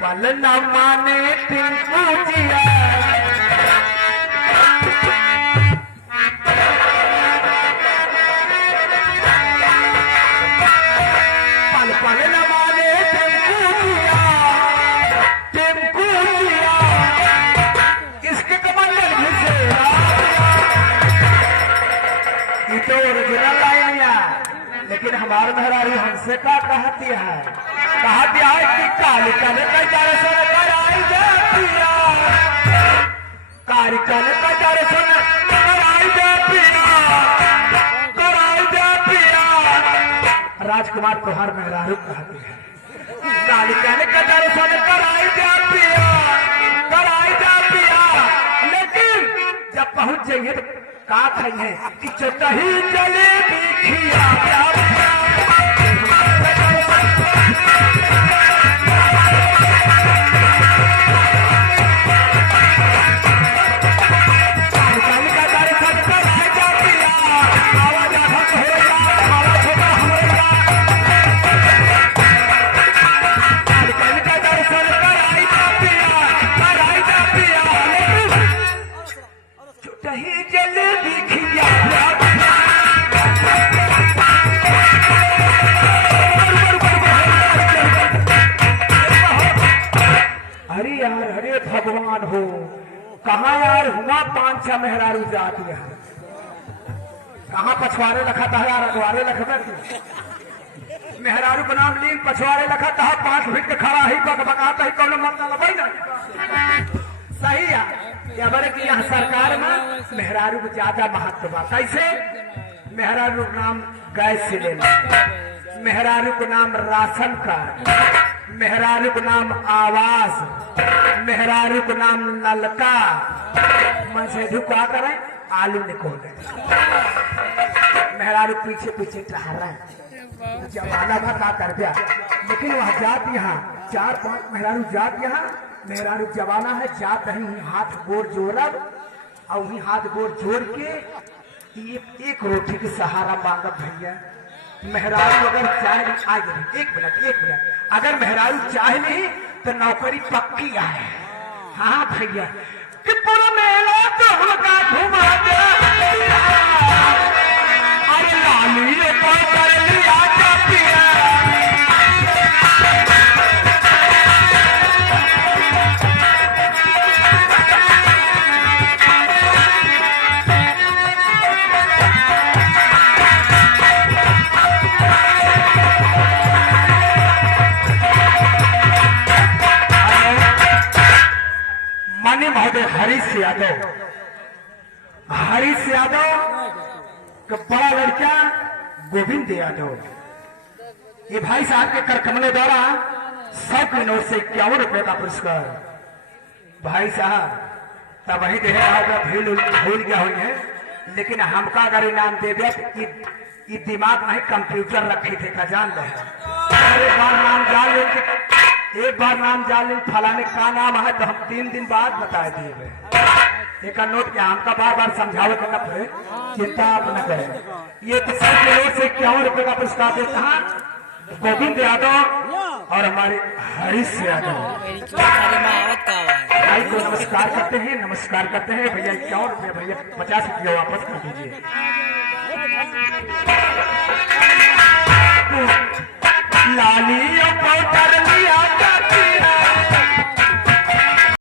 पल न माने टिंकू जिया पल पल न माने टिंकू जिया इसके कमंडल घिसे ये तो ओरिजिनल लाइन या लेकिन हमारे मेहरारू हमसे का कहती है कि काली कल कचारे सुन कर आई जातिया काली कल कचारे सुन कर आई जातिया राजकुमार तोहार मेहरारू कहती है काली कल कचारे सुन कर आई जातिया लेकिन जब पहुंच जाइए तो का खाइए कि चटही जलेबी खिया भगवान हो कहा यार हुआ 5-6 मेहरारू जाती है कहा पछवारे लखा था यार अगवारे लखा मेहरारू का नाम लीन पछवारे लखा था 5 फीट खड़ा ही बकाता ही कौन मरना लगे ना सही है क्या बड़े कि यहाँ सरकार में मेहरारू को ज्यादा महत्व बा कैसे मेहरारू का नाम गैस सिलेंडर मेहरारू को नाम राशन कार्ड मेहरारू को नाम आवास मेहरारू को नाम नलका मन से क्या करें आलू निकोले मेहरारू पीछे पीछे टहरा जमाना का कर दिया लेकिन वह जात यहाँ 4-5 मेहरारू जात यहाँ मेहरारू जमाना है जात नहीं हाथ गोर जोड़ब और वही हाथ गोर जोड़ के एक रोटी के सहारा मांगब भैया मेहरारू अगर चाहे आगे एक मिनट अगर मेहरारू चाहे नहीं तो नौकरी पक्की है हाँ भैया कि पूरा मेला तो हमका घुमा दे अरे लाली को कर लिया पिया हरीश यादव का बड़ा लड़का गोविंद यादव ये भाई साहब के कर कमले द्वारा 100 की नोट से 51 रुपए का पुरस्कार भाई साहब तब वही दे भूल गया हुई है लेकिन हमका अगर इनाम दे दिया ये दिमाग नहीं कंप्यूटर रखी थे का जान ले एक बार नाम जान लें फलाने का नाम है तो हम 3 दिन बाद बता दिए एक नोट क्या हमका बार बार समझावे का न पड़े चिंता आप न करें ये तो 100 की नोट से 51 रुपए का पुरस्कार देता है गोविंद यादव और हमारे हरीश यादव भाई को नमस्कार करते हैं भैया 51 रुपये भैया 50 रुपये वापस कर दीजिए लाली को कर लिया